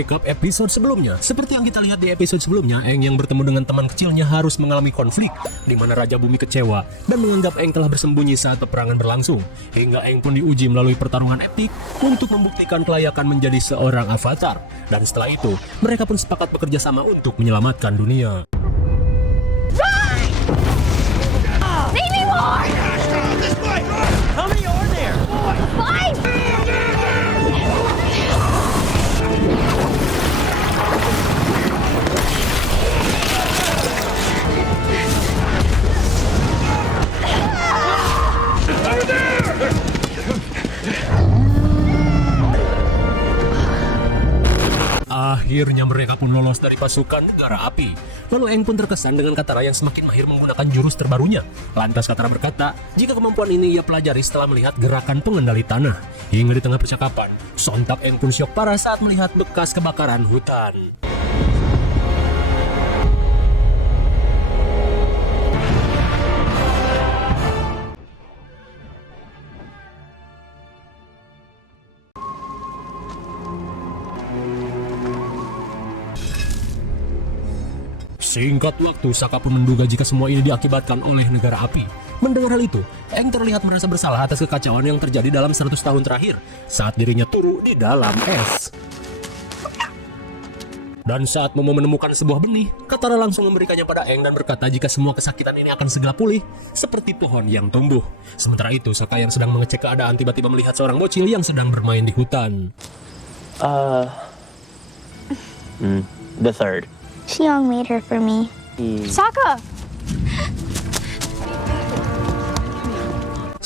merekap episode sebelumnya. Seperti yang kita lihat di episode sebelumnya, Aang yang bertemu dengan teman kecilnya harus mengalami konflik, di mana Raja Bumi kecewa dan menganggap Aang telah bersembunyi saat peperangan berlangsung. Hingga Aang pun diuji melalui pertarungan epik untuk membuktikan kelayakan menjadi seorang avatar. Dan setelah itu, mereka pun sepakat bekerja sama untuk menyelamatkan dunia. Maybe more! How many are there? 5! Akhirnya mereka pun lolos dari pasukan negara api. Lalu Aang pun terkesan dengan Katara yang semakin mahir menggunakan jurus terbarunya. Lantas Katara berkata, jika kemampuan ini ia pelajari setelah melihat gerakan pengendali tanah. Hingga di tengah percakapan, sontak Aang pun syok parah saat melihat bekas kebakaran hutan. Singkat waktu, Sokka pun menduga jika semua ini diakibatkan oleh negara api. Mendengar hal itu, Aang terlihat merasa bersalah atas kekacauan yang terjadi dalam 100 tahun terakhir saat dirinya turun di dalam es. Dan saat mau menemukan sebuah benih, Katara langsung memberikannya pada Aang dan berkata jika semua kesakitan ini akan segera pulih seperti pohon yang tumbuh. Sementara itu, Sokka yang sedang mengecek keadaan tiba-tiba melihat seorang bocil yang sedang bermain di hutan. The third. Xiong made her for me. Sokka!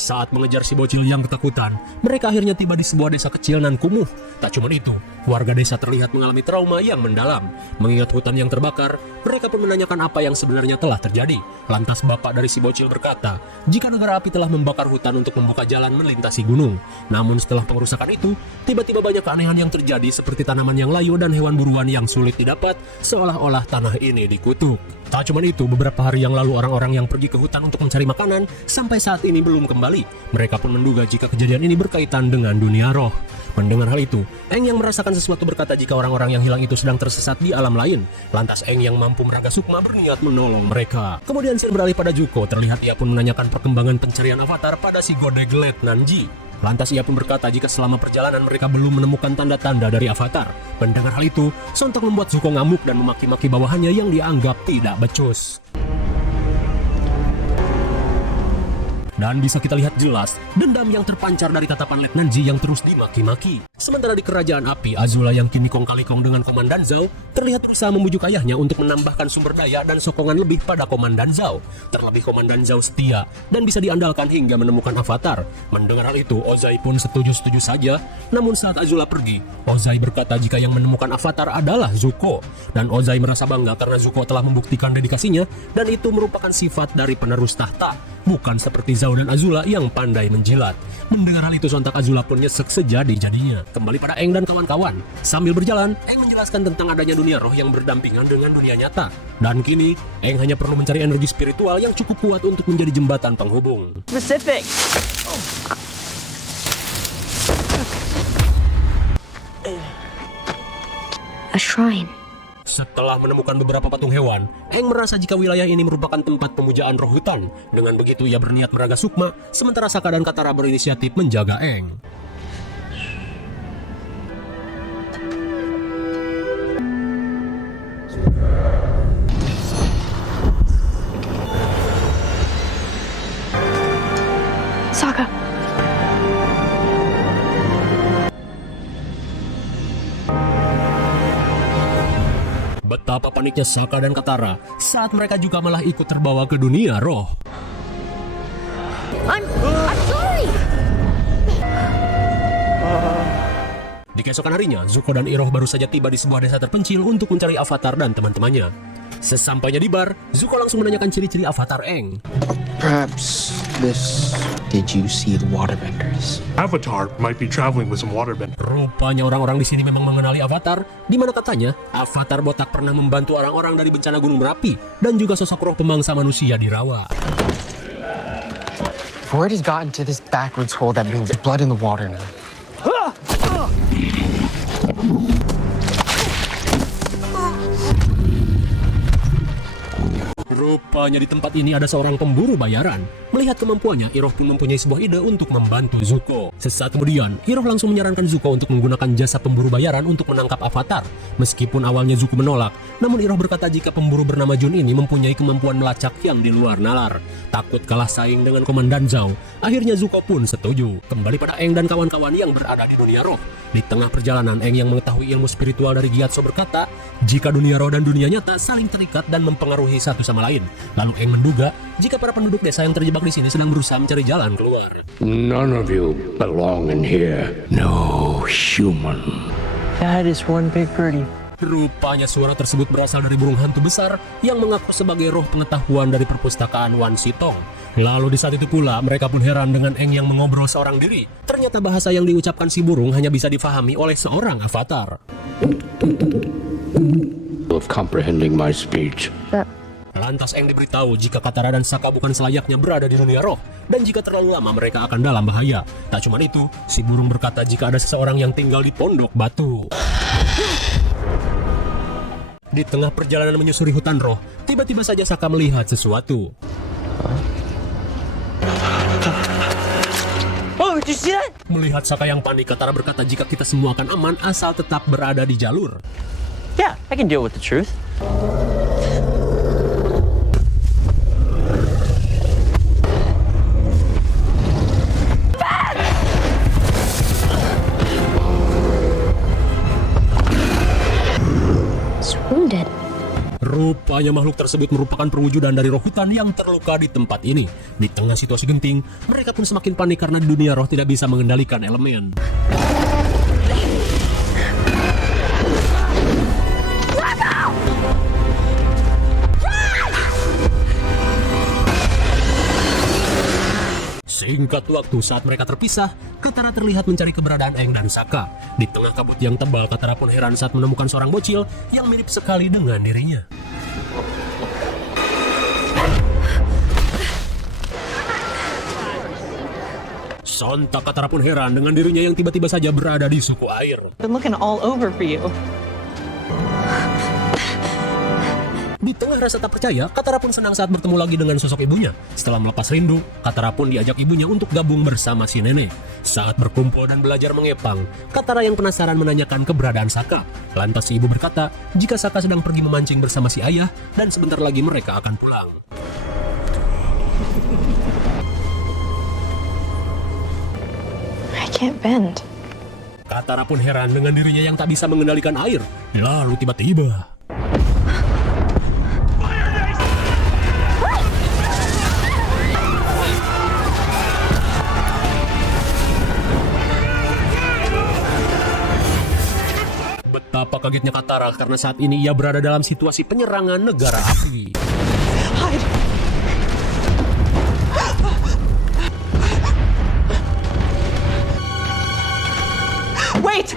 Saat mengejar si bocil yang ketakutan, mereka akhirnya tiba di sebuah desa kecil nan kumuh. Tak cuma itu, warga desa terlihat mengalami trauma yang mendalam. Mengingat hutan yang terbakar, mereka pun menanyakan apa yang sebenarnya telah terjadi. Lantas bapak dari si bocil berkata, jika negara api telah membakar hutan untuk membuka jalan melintasi gunung. Namun setelah pengerusakan itu, tiba-tiba banyak keanehan yang terjadi seperti tanaman yang layu dan hewan buruan yang sulit didapat, seolah-olah tanah ini dikutuk. Tak cuma itu, beberapa hari yang lalu orang-orang yang pergi ke hutan untuk mencari makanan sampai saat ini belum kembali. Mereka pun menduga jika kejadian ini berkaitan dengan dunia roh. Mendengar hal itu, Aang yang merasakan sesuatu berkata jika orang-orang yang hilang itu sedang tersesat di alam lain. Lantas Aang yang mampu meraga sukma berniat menolong mereka. Kemudian scene beralih pada Zuko, terlihat ia pun menanyakan perkembangan pencarian avatar pada si Godeg Letnan Ji. Lantas ia pun berkata jika selama perjalanan mereka belum menemukan tanda-tanda dari avatar. Mendengar hal itu, sontak membuat Zuko ngamuk dan memaki-maki bawahannya yang dianggap tidak becus. Dan bisa kita lihat jelas dendam yang terpancar dari tatapan Letnan Ji yang terus dimaki-maki. Sementara di kerajaan api, Azula yang kini kong-kali-kong dengan Komandan Zhao terlihat berusaha membujuk ayahnya untuk menambahkan sumber daya dan sokongan lebih pada Komandan Zhao. Terlebih Komandan Zhao setia dan bisa diandalkan hingga menemukan avatar. Mendengar hal itu, Ozai pun setuju-setuju saja. Namun saat Azula pergi, Ozai berkata jika yang menemukan avatar adalah Zuko. Dan Ozai merasa bangga karena Zuko telah membuktikan dedikasinya dan itu merupakan sifat dari penerus tahta. Bukan seperti Zhao dan Azula yang pandai menjilat. Mendengar hal itu sontak Azula pun nyesek sejadi-jadinya. Kembali pada Aang dan kawan-kawan. Sambil berjalan, Aang menjelaskan tentang adanya dunia roh yang berdampingan dengan dunia nyata. Dan kini, Aang hanya perlu mencari energi spiritual yang cukup kuat untuk menjadi jembatan penghubung. Specific. A shrine. Setelah menemukan beberapa patung hewan, Aang merasa jika wilayah ini merupakan tempat pemujaan roh hutan. Dengan begitu ia berniat meraga sukma, sementara Sokka dan Katara berinisiatif menjaga Aang. Sokka. Betapa paniknya Sokka dan Katara saat mereka juga malah ikut terbawa ke dunia roh. I'm sorry! Di keesokan harinya, Zuko dan Iroh baru saja tiba di sebuah desa terpencil untuk mencari avatar dan teman-temannya. Sesampainya di bar, Zuko langsung menanyakan ciri-ciri avatar Aang. Perhaps this... Did you see the waterbenders? Avatar might be traveling with some waterbenders. Rupanya orang-orang di sini memang mengenali Avatar, di mana katanya Avatar botak pernah membantu orang-orang dari bencana gunung berapi dan juga sosok roh pemangsa manusia di rawa. Word has gotten to this backwards hole that brings blood in the water now. Rupanya di tempat ini ada seorang pemburu bayaran. Melihat kemampuannya, Iroh pun mempunyai sebuah ide untuk membantu Zuko. Sesaat kemudian, Iroh langsung menyarankan Zuko untuk menggunakan jasa pemburu bayaran untuk menangkap Avatar. Meskipun awalnya Zuko menolak, namun Iroh berkata jika pemburu bernama Jun ini mempunyai kemampuan melacak yang di luar nalar. Takut kalah saing dengan Komandan Zhao, akhirnya Zuko pun setuju. Kembali pada Aang dan kawan-kawan yang berada di dunia roh. Di tengah perjalanan, Aang yang mengetahui ilmu spiritual dari Gyatso berkata, jika dunia roh dan dunia nyata saling terikat dan mempengaruhi satu sama lain. Lalu Aang menduga jika para penduduk desa yang terjebak di sini sedang berusaha mencari jalan keluar. None of you belong in here. No human. That is one big birdie. Rupanya suara tersebut berasal dari burung hantu besar yang mengaku sebagai roh pengetahuan dari perpustakaan Wan Sitong. Lalu di saat itu pula mereka pun heran dengan Aang yang mengobrol seorang diri. Ternyata bahasa yang diucapkan si burung hanya bisa difahami oleh seorang avatar. Of comprehending my speech. Lantas Aang diberitahu jika Katara dan Sokka bukan selayaknya berada di dunia roh, dan jika terlalu lama mereka akan dalam bahaya. Tak cuma itu, si burung berkata jika ada seseorang yang tinggal di pondok batu. Di tengah perjalanan menyusuri hutan roh, tiba-tiba saja Sokka melihat sesuatu. Oh, did you see that? Melihat Sokka yang panik, Katara berkata jika kita semua akan aman asal tetap berada di jalur. Yeah, I can deal with the truth. It's wounded. Rupanya makhluk tersebut merupakan perwujudan dari roh hutan yang terluka di tempat ini. Di tengah situasi genting, mereka pun semakin panik karena di dunia roh tidak bisa mengendalikan elemen. Singkat waktu saat mereka terpisah, Katara terlihat mencari keberadaan Aang dan Sokka. Di tengah kabut yang tebal, Katara pun heran saat menemukan seorang bocil yang mirip sekali dengan dirinya. Sontak Katara pun heran dengan dirinya yang tiba-tiba saja berada di suku air. Been looking all over for you. Di tengah rasa tak percaya, Katara pun senang saat bertemu lagi dengan sosok ibunya. Setelah melepas rindu, Katara pun diajak ibunya untuk gabung bersama si nenek. Saat berkumpul dan belajar mengepang, Katara yang penasaran menanyakan keberadaan Sokka. Lantas si ibu berkata, jika Sokka sedang pergi memancing bersama si ayah, dan sebentar lagi mereka akan pulang. I can't bend. Katara pun heran dengan dirinya yang tak bisa mengendalikan air. Lalu tiba-tiba... Betapa kagetnya Katara karena saat ini ia berada dalam situasi penyerangan negara api. Hide. Wait!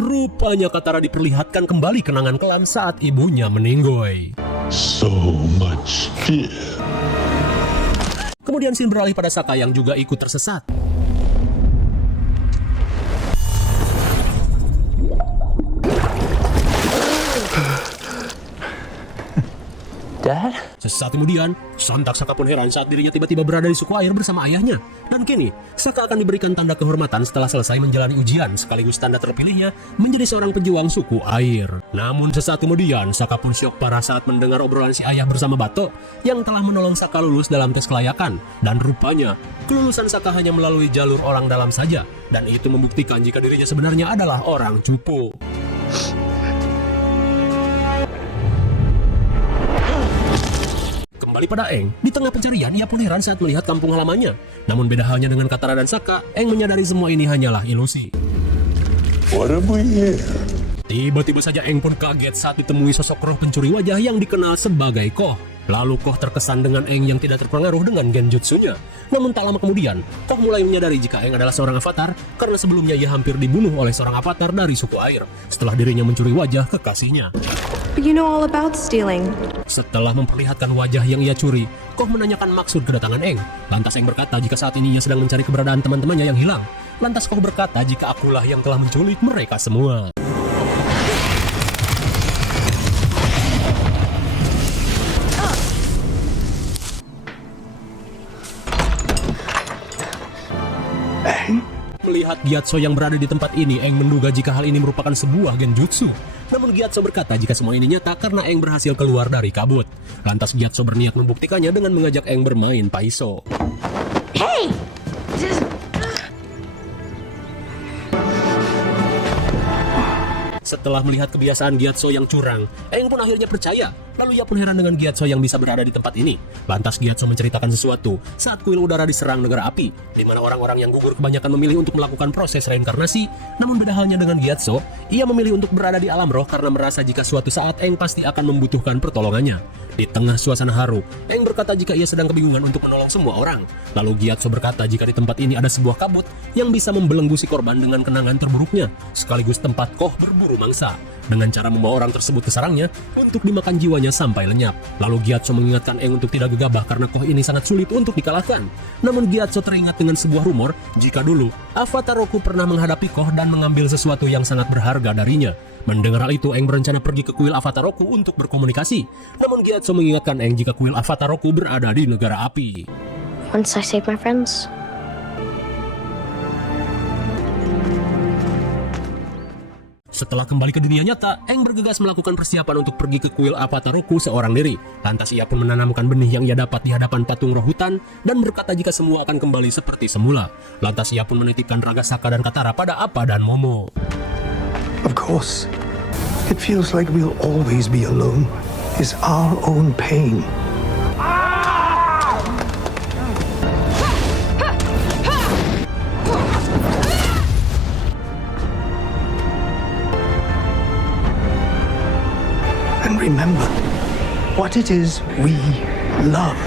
Rupanya Katara diperlihatkan kembali kenangan kelam saat ibunya meninggoy. So much fear. Kemudian scene beralih pada Sokka yang juga ikut tersesat. Dad? Sesaat kemudian, sontak Sokka pun heran saat dirinya tiba-tiba berada di suku air bersama ayahnya. Dan kini, Sokka akan diberikan tanda kehormatan setelah selesai menjalani ujian sekaligus tanda terpilihnya menjadi seorang pejuang suku air. Namun sesaat kemudian, Sokka pun syok parah saat mendengar obrolan si ayah bersama Bato yang telah menolong Sokka lulus dalam tes kelayakan. Dan rupanya, kelulusan Sokka hanya melalui jalur orang dalam saja. Dan itu membuktikan jika dirinya sebenarnya adalah orang cupu. Kembali pada Aang, di tengah pencarian ia pun heran saat melihat kampung halamannya. Namun beda halnya dengan Katara dan Sokka, Aang menyadari semua ini hanyalah ilusi. What have we here? Tiba-tiba saja Aang pun kaget saat ditemui sosok roh pencuri wajah yang dikenal sebagai Koh. Lalu Koh terkesan dengan Aang yang tidak terpengaruh dengan genjutsunya. Namun tak lama kemudian, Koh mulai menyadari jika Aang adalah seorang avatar karena sebelumnya ia hampir dibunuh oleh seorang avatar dari suku air setelah dirinya mencuri wajah kekasihnya. But you know all about stealing. Setelah memperlihatkan wajah yang ia curi, Koh menanyakan maksud kedatangan Eng. Lantas Eng berkata jika saat ini ia sedang mencari keberadaan teman-temannya yang hilang. Lantas Koh berkata jika akulah yang telah menculik mereka semua. Melihat Gyatso yang berada di tempat ini, Eng menduga jika hal ini merupakan sebuah genjutsu. Namun Gyatso berkata jika semua ini nyata karena Eng berhasil keluar dari kabut. Lantas Gyatso berniat membuktikannya dengan mengajak Eng bermain paiso. Hey! Setelah melihat kebiasaan Gyatso yang curang, Eng pun akhirnya percaya. Lalu ia pun heran dengan Gyatso yang bisa berada di tempat ini. Lantas Gyatso menceritakan sesuatu saat kuil udara diserang negara api, di mana orang-orang yang gugur kebanyakan memilih untuk melakukan proses reinkarnasi. Namun beda halnya dengan Gyatso, ia memilih untuk berada di alam roh karena merasa jika suatu saat Eng pasti akan membutuhkan pertolongannya. Di tengah suasana haru, Eng berkata jika ia sedang kebingungan untuk menolong semua orang. Lalu Gyatso berkata jika di tempat ini ada sebuah kabut yang bisa membelenggu si korban dengan kenangan terburuknya, sekaligus tempat Koh berburu mangsa, dengan cara membawa orang tersebut ke sarangnya untuk dimakan jiwanya sampai lenyap. Lalu Gyatso mengingatkan Eng untuk tidak gegabah karena Koh ini sangat sulit untuk dikalahkan. Namun Gyatso teringat dengan sebuah rumor jika dulu Avatar Roku pernah menghadapi Koh dan mengambil sesuatu yang sangat berharga darinya. Mendengar hal itu, Eng berencana pergi ke kuil Avatar Roku untuk berkomunikasi. Namun Gyatso mengingatkan Eng jika kuil Avatar Roku berada di negara api. Once I save my friends. Setelah kembali ke dunia nyata, Eng bergegas melakukan persiapan untuk pergi ke kuil Avatar Roku seorang diri. Lantas ia pun menanamkan benih yang ia dapat di hadapan patung roh hutan dan berkata jika semua akan kembali seperti semula. Lantas ia pun menitipkan Raga Saka dan Katara pada Appa dan Momo. Of course, it feels like we'll always be alone. It's our own pain. And remember what it is we love.